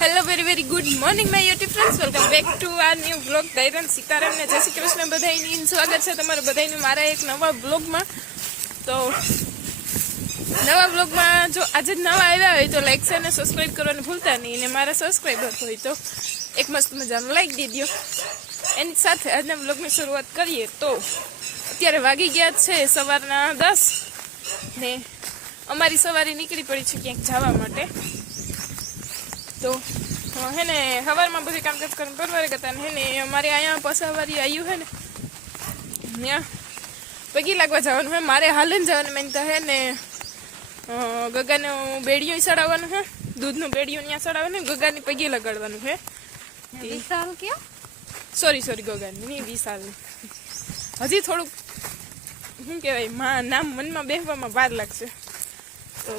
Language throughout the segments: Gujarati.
Hello very good morning my YouTube friends, welcome back to our new blog. દૈરાન સીતારામ ને જય શ્રી કૃષ્ણ બધાયની સ્વાગત છે તમારું બધાયનું મારા એક નવા બ્લોગમાં. તો નવા બ્લોગમાં જો આજે નવા આવ્યા હોય તો લાઈક શેર અને સબસ્ક્રાઈબ કરવાનું ભૂલતા નહીં, અને મારા સબસ્ક્રાઈબર હોય તો એક મસ્ત મજાનું લાઈક દઈ દો. એની સાથે આજના બ્લોગની શરૂઆત કરીએ તો અત્યારે વાગી ગયા છે સવારના 10 ને અમારી સવારે નીકળી પડી છે ક્યાંક જવા માટે. તો હે ને સવારમાં બધી કામકાજ કરીને પરવારે ગયા ને હે ને અમારે અહીંયા પસાવારી આવ્યું હે ને ત્યાં પગી લાગવા જવાનું હે. મારે હાલે જવાનું મેં તો હે ને ગગાનું બેડિયું સડાવવાનું હે, દૂધનું બેડિયું ત્યાં સડાવવાનું હે, ગગાની પગી લગાડવાનું હે. વિશાલ ક્યાં? સોરી ગગાની નહીં, વિશાલની. હજી થોડુંક શું કહેવાય નામ મનમાં બેસવામાં વાર લાગશે. તો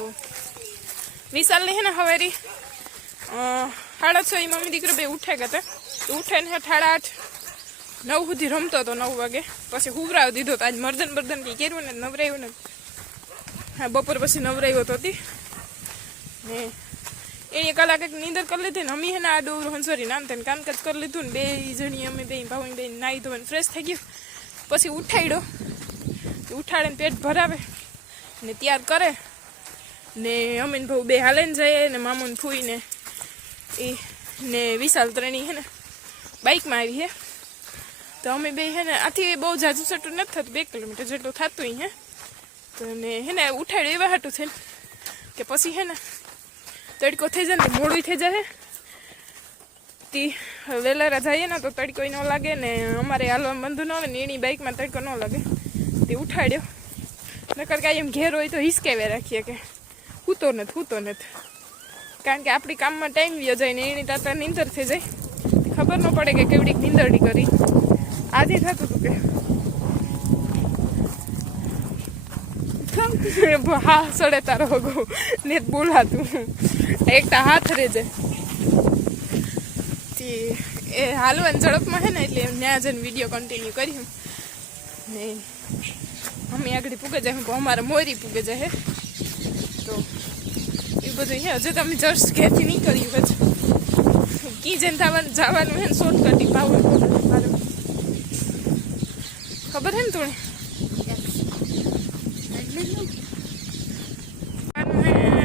વિશાલને હે ને હવારી 6:30 મમ્મી દીકરો બે ઉઠે ગયા હતા. તો ઉઠે ને 8:30 9 સુધી રમતો હતો. 9 વાગે પછી હુવરાવી દીધો તો આજ મર્દન કંઈ કર્યું ને નવરાયું ને. હા, બપોર પછી નવરાયો તો હતી ને એની કલાક એક નીંદર કરી લીધી ને અમી હે ને આ ડોર હંસોરી નામ તેને કામકાજ કરી લીધું ને બે જણી અમે બે ભાઈ બે નાહી ધોઈને ફ્રેશ થઈ ગયું. પછી ઉઠાડ્યો, ઉઠાડે ને પેટ ભરાવે ને તૈયાર કરે ને અમીન ભાऊ બે હાલે જાય ને મામુન ફૂઈ ને એ ને વિશાલ ત્રણેય હે ને બાઇકમાં આવી હે. તો અમે બે હે ને આથી બહુ જાજુ સટું નથી થતું, 2 કિલોમીટર જેટલું થતું હે. તો ને હે ને ઉઠાડ્યું એવા હાટું છે ને કે પછી હે ને તડકો થઈ જાય ને મોડું થઈ જાય. તી વેલારા જઈએ ને તો તડકો ન લાગે ને અમારે હાલવામાં બંધુ ન આવે ને એની બાઇકમાં તડકો ન લાગે. તે ઉઠાડ્યો નકર કાંઈ એમ ઘેર હોય તો હિસકાવ્યા રાખીએ કે હૂતો નથી, કારણ કે આપણી કામમાં ટાઈમ વ્યો જાય ને એની તાતા નીંદર થઈ જાય, ખબર ન પડે કે કેવડીક નીંદરડી કરી. આજે થતું હતું કે હા સડે તારો હગો ને બોલાતું એકતા હાથ રેજે એ હાલવાની ઝડપમાં હે ને એટલે ત્યાં જઈને વિડીયો કન્ટિન્યુ કર્યું ને અમે આગળ પૂગે જાય અમારે મોરી પૂગે જાય. તો એ બધું હે હજુ તમે જસ્ટ ઘેરથી નહીં કર્યું હજુ કી જઈને જવાનું હે ને શોર્ટકટ ભાવ ખબર હે ને તું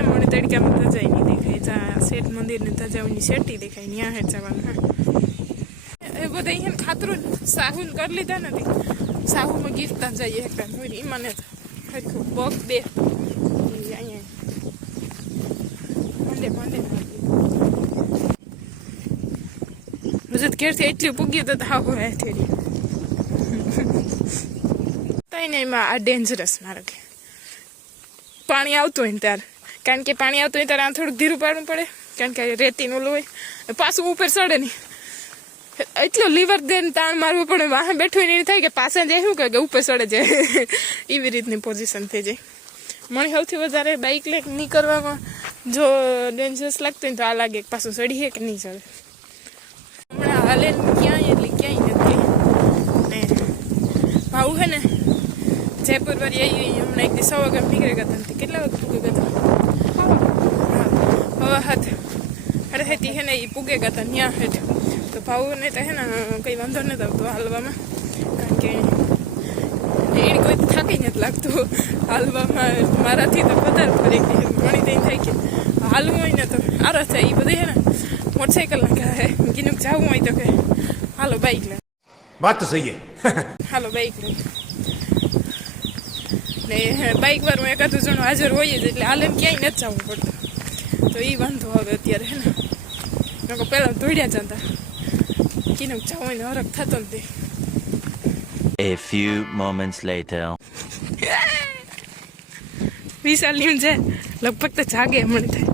મને તડકામાં તજાઈ નહીં દેખાય. જ્યાં શેઠ મંદિરને તજાવની શેઠી દેખાય ત્યાં હેઠ જવાનું હે. એ બધા અહીંયા ખાતરું સાહુન કરી લીધા નથી, સાહુમાં ગીરતા જઈએ એકદમ મોરી મને હરખું પગ બે અહીંયા મંડે હજુ ઘેરથી એટલું પૂગ્યું તો હાવ હે થોડી તઈ ને એમાં આ ડેન્જરસ ના લાગે. પાણી આવતું હોય ને ત્યારે, કારણ કે પાણી આવતું હોય ત્યારે આ થોડુંક ધીરું પાડવું પડે, કારણ કે રેતીનું ઓલું હોય પાછું ઉપર ચડે નહીં એટલો લીવર દે તાણ મારવું પડે. વાહન બેઠું નહીં થાય કે પાછા જાય શું કે ઉપર ચડે જાય એવી રીતની પોઝિશન થઈ જાય. મને સૌથી વધારે બાઇક લે નહીં કરવામાં જો ડેન્જરસ લાગતું હોય તો આ લાગે પાછું ચડીએ કે નહીં ચડે. હમણાં હાલે ક્યાંય એટલે ક્યાંય નથી ને ભાવું હે ને જયપુર વાળી આવી હમણાં એક દિવસ 100 વાગે નીકળી ગયા હતા. કેટલા વાગે પૂગે ગયા હતા? હવા હાથ હડહેતી હે ને એ પૂગે ગયા હતા ત્યાં હેઠ. તો ભાવુને તો હે ને કંઈ વાંધો નથી આવતો હાલવામાં, કારણ કે એને કોઈ થાકી નથી લાગતું હાલવામાં. મારાથી તો વધારે ફરેક મણી દઈને થાય કે હાલવું હોય ને તો આરા થાય. એ બધી હે ને મોટરસાઇકલ ના કહે કીધું જવું હોય તો કે હાલો બાઇક લે. વાત તો સહી હાલો બાઇક લે ને બાઇક વાળું એકાદું જણું હાજર હોય જ એટલે હાલે ક્યાંય નથી જવું પડતું. તો એ વાંધો હવે અત્યારે હે ને પહેલાં દોડ્યા જતા કીધું જવું હોય ને હરખ થતો નથી. A few moments later. વિશાલ લીમ છે લગભગ તો જાગે હમણાં થાય.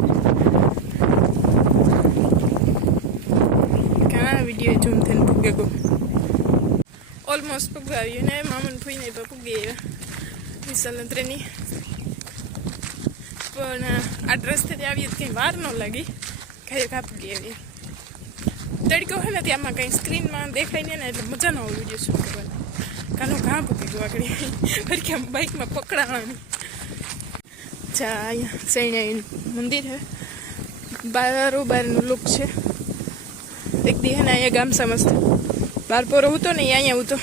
ઘણા વિડીયો ઝૂમ થઈને પૂગે ગો ઓલમોસ્ટ પૂગાવ્યું ને મામન ફૂઈને તો પૂગી આવ્યા વિશાલ ત્રેની. પણ આ રસ્તેથી આવીએ કંઈ વાર ન લાગી, ઘા પૂગી આવી. તડકો હોય ને ત્યાંમાં કંઈ સ્ક્રીનમાં દેખાય નહીં ને એટલે મજા ન આવે વિડીયો શૂટ કરવાની. કાનો ઘા પૂગી ગયો આગળ ફરી બાઇકમાં પકડાવાની જા અહીંયા સૈણ્યા મંદિર છે બારોબારનું લુક છે એક દી હે ને અહીંયા ગામ સમસ્ત બાર પોરો હતો ને અહીંયા હતો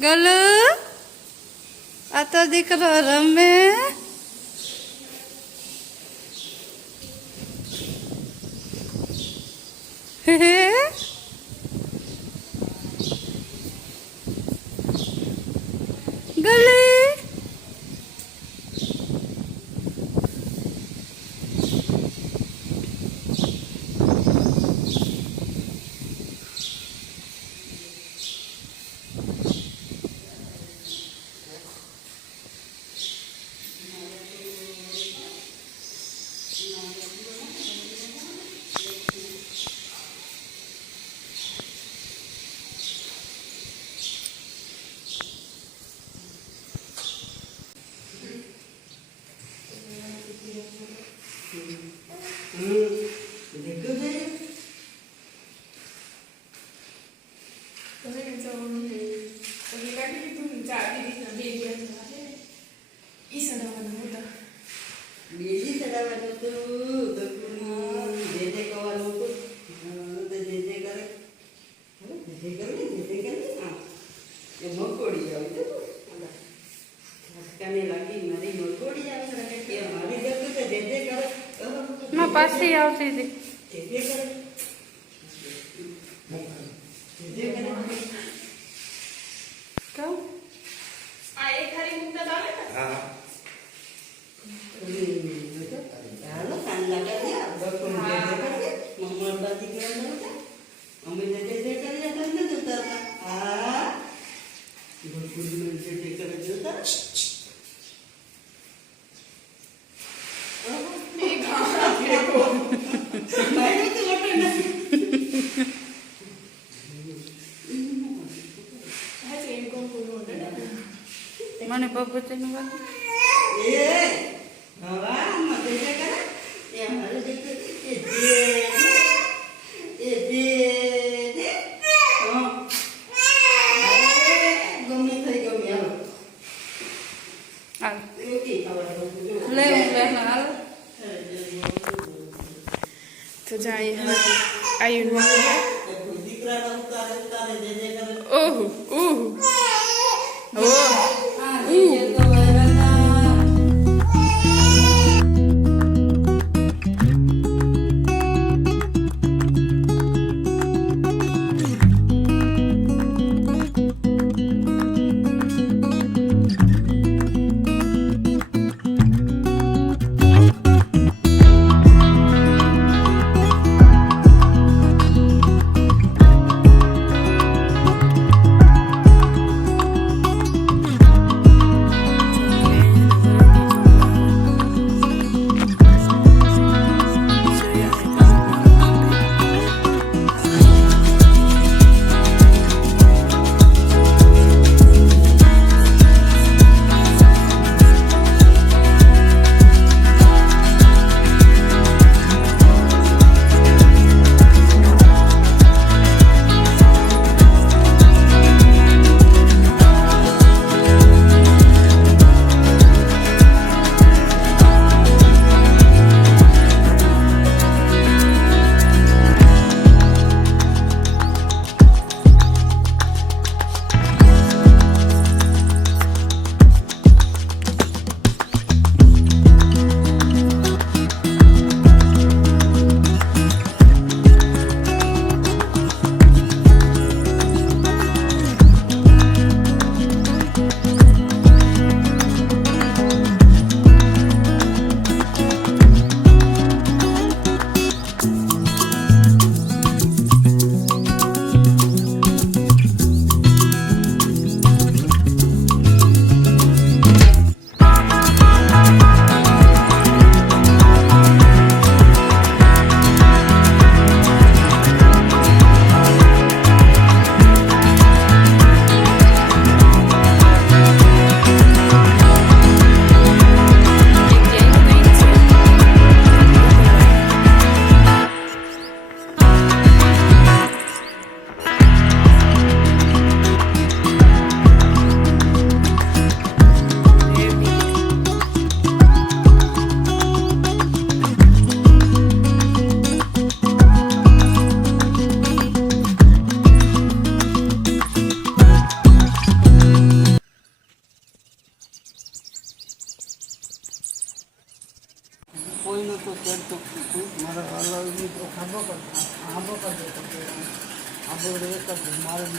ગલુ આ તો દીકરો રમે ગલી બીજી ચડાવવાનું હતું જે જે કહેવાનું હતું જે જે કરે જે કરે હા એ મકોડી આવી તો ઝટકાને લાગી મારી મકોડી આવે કે મારી જતું તો જે જે કરે માં પાછી આવતી હતી જે કરે જે કરે કહું આ એક ખાલી મુક્ત આવે ને હા હાલો કાન લગાવી બપોર જે જે કરે મમ્મા બાજી કરવાનું અમે જે જે કરીએ તમને જોતા હતા હા બપોર જે જે કરે જોતા મને પપ્પુતીનું વાત લે હાલ તો જાય આયુ ઓહો ઓહો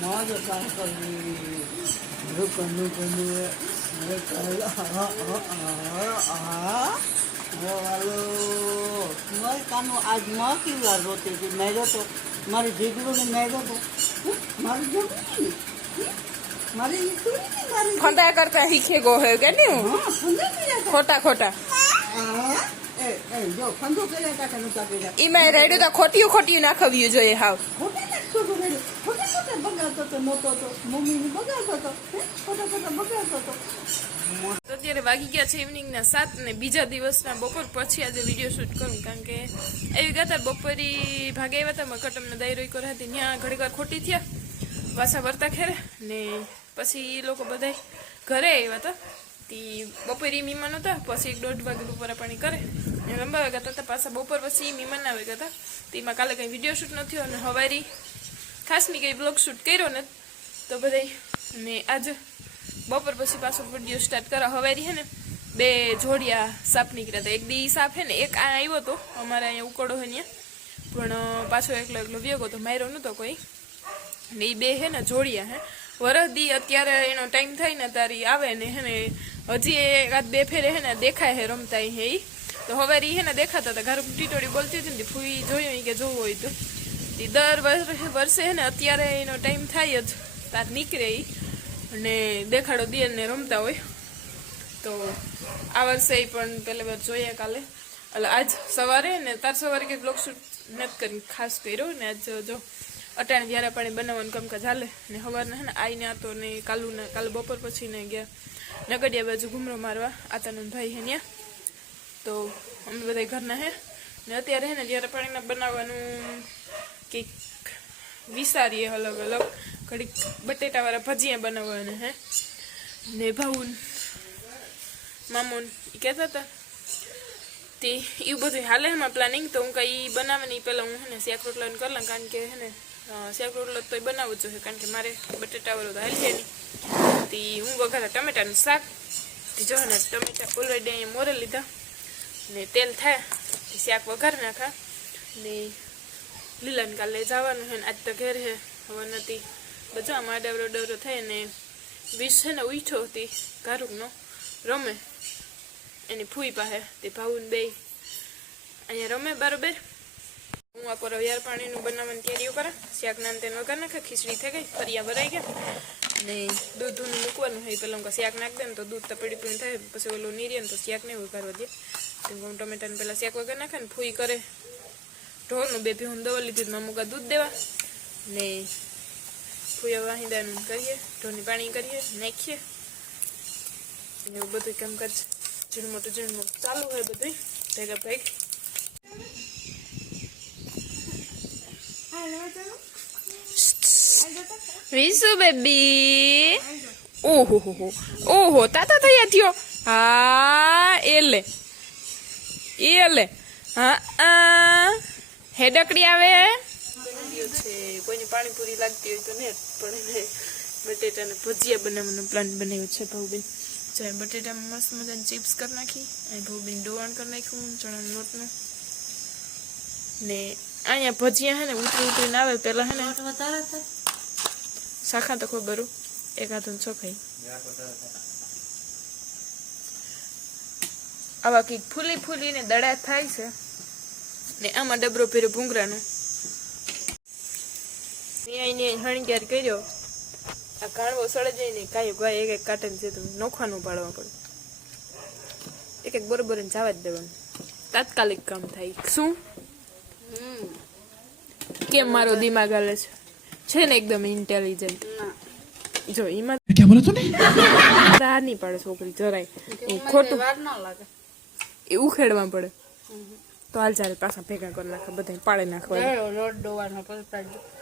મોજ કરી મારી કાનો આજ માં કેવી વાર રોતી હતી મેળ્યો તો મારી જીગડું ને મેળ્યો તો મારી જીગડું મારી મારી ફંદા કરતા શીખે ગો હે કે નહીં હા ફંદા કર્યા ખોટા ખોટા એ જો ફંદો કર્યા તા કે નતા કર્યા ઈમાં રેડ્યું તો ખોટિયું નાખવ્યું જોઈએ હાવ ખોટે નાખતો તો મેળ્યો ખોટે બગાડતો તો મોટો તો મમ્મીને બગાડતો તો ખોટા બગાડતો તો તો અત્યારે વાગી ગયા છે ઇવનિંગના 7 ને બીજા દિવસના બપોર પછી આજે વિડીયો શૂટ કરું કારણ કે એવી ગયા બપોરી ભાગે આવ્યા હતા મકટમને દાયરો કરી હતી ત્યાં ઘડીક વાર ખોટી થયા પાછા વર્તા ખેરે ને પછી એ લોકો બધા ઘરે આવ્યા હતા તે બપોરી મહેમાન હતા પછી 1-1.5 વાગે બપોરા પાણી કરે ને રંબાવા ગયા હતા પાછા બપોર પછી મહેમાન આવી ગયા હતા તેમાં કાલે કંઈ વિડીયો શૂટ ન થયો અને હવારી ખાસ મેં કંઈ બ્લોગ શૂટ કર્યો ને તો બધા ને આજે બપોર પછી પાછો વિડીયો સ્ટાર્ટ કરા હવારી હે ને 2 જોડિયા સાપ નીકળ્યા હતા એક દી સાપ હે ને એક આ આવ્યો હતો અમારે અહીંયા ઉકળો હોય ત્યાં પણ પાછો એકલો વ્યોગો તો માર્યો નહોતો કોઈ ને એ 2 હે ને જોડિયા હે વરદી અત્યારે એનો ટાઈમ થાય ને તારી આવે ને હે ને હજી એકાદ 2 ફેરે હે ને દેખાય હે રમતા હે એ તો હવારી હે ને દેખાતા હતા ઘર ટીટોડી બોલતી હતી ને ફૂઈ જોયું કે જોવું હોય તો એ દર વર્ષે હે ને અત્યારે એનો ટાઈમ થાય જ તાર નીકળે એ અને દેખાડો દે ને રમતા હોય તો આ વર્ષે પણ પહેલી વાર જોઈએ કાલે એટલે આજ સવારે ને તાર સવારે કંઈક બ્લોગ શૂટ નથી કરી ખાસ કર્યો ને આજ જો અટાણે વ્યારા પાણી બનાવવાનું કામકાજ હાલે ને સવારના હે ને આઈને આતો ને કાલે બપોર પછી ને ગયા નગડિયા બાજુ ઘૂમરો મારવા આતાનંદ ભાઈ હે ત્યાં તો અમે બધા ઘરના હે ને અત્યારે હે ને વ્યારા પાણીના બનાવવાનું કંઈક વિચારીએ અલગ અલગ ઘડીક બટેટાવાળા ભજીયા બનાવવાના હે ને ભાઉન મામોન એ કહેતા હતા તે એવું બધું હાલે એમાં પ્લાનિંગ તો હું કંઈ બનાવવાની પહેલાં હું હે ને શાક રોટલાને કરી લઉં કારણ કે હે ને શાક રોટલો તો બનાવવું જ જોઈએ કારણ કે મારે બટેટાવાળું તો હાલ છે નહીં તે હું વઘારા ટમેટાનું શાક જો ને ટમેટા ઓલરેડી અહીંયા મોરે લીધા ને તેલ થાય શાક વઘાર નાખા ને લીલાને કાલે જવાનું છે ને આજ તો ઘેર હે હવે નથી બધા આમાં ડવરો થાય ને 20 છે ને ઉઠો હતી ઘારુકનો રમે એની ફૂઈ પાસે તે ભાઉન 2 અહીંયા રમે બરોબર હું આ પર વ્યાર પાણીનું બનાવવાની તૈયારીઓ કરે શાકના તેનો વઘાર નાખે ખીચડી થઈ ગઈ ફરિયા ભરાઈ ગયા ને દૂધ મૂકવાનું હોય પેલા હું શાક નાખ દે ને તો દૂધ તો પડી થાય પછી ઓલું નીરીએ ને તો શાક નહીં વઘારવા દે તો હું ટમેટાને પહેલાં શાક વઘાર નાખે ને ફૂઈ કરે ઢોરનું 2 ભીહું દવા લીધી મામુકા દૂધ દેવા ને ફૂયા વાહિંદાનું કરીએ ઢોરની પાણી કરીએ નાખીએ એવું બધું કામકાજ ઝીણું મોટું ચાલુ હોય બધું ભેગા ભેગ વિશુ બેબી ઓહો તાતા થયા થયો હા એલે હા હેડકડી આવે છે કોઈની પાણીપુરી લાગતી હોય તો ને પણ એને બટેટાને ભજીયા બનાવવાનો પ્લાન બનાવ્યો છે ભાઉબેન ચાલ બટેટામાં મસ્ત મજાની ચિપ્સ કરી નાખી અને ભાઉબેન ડોવાણ કરી નાખ્યું ચણાનો લોટનું ને અહીંયા ભજીયા હે ને ઉતરીને આવે પેલા હે ને વધારે થાય શાખા તો ખબર એક હાથું ચોખાઈ આવા કંઈક ફૂલીને દડા થાય છે ને આમાં ડબરો ફેર્યો ભૂંગરાનો હણગ્યાર કર્યો આ કાણવો સળે જાય ને કાંઈ ગાય એક કાંટે છે તો નોખવાનું પાડવા પડે એક બરોબર જવા જ દેવાનું તાત્કાલિક કામ થાય શું કેમ મારો દિમાગ હાલે છે ને એકદમ ઇન્ટેલિજન્ટ જો એમાં ક્યાં બોલો તું રાહ નહીં પડે છોકરી જરાય ખોટું વાર ન લાગે એ ઉખેડવા પડે તો હાલ ચાલે પાછા ભેગા કરી નાખે બધા પાડે નાખવા રોડ ડોવાનો પછી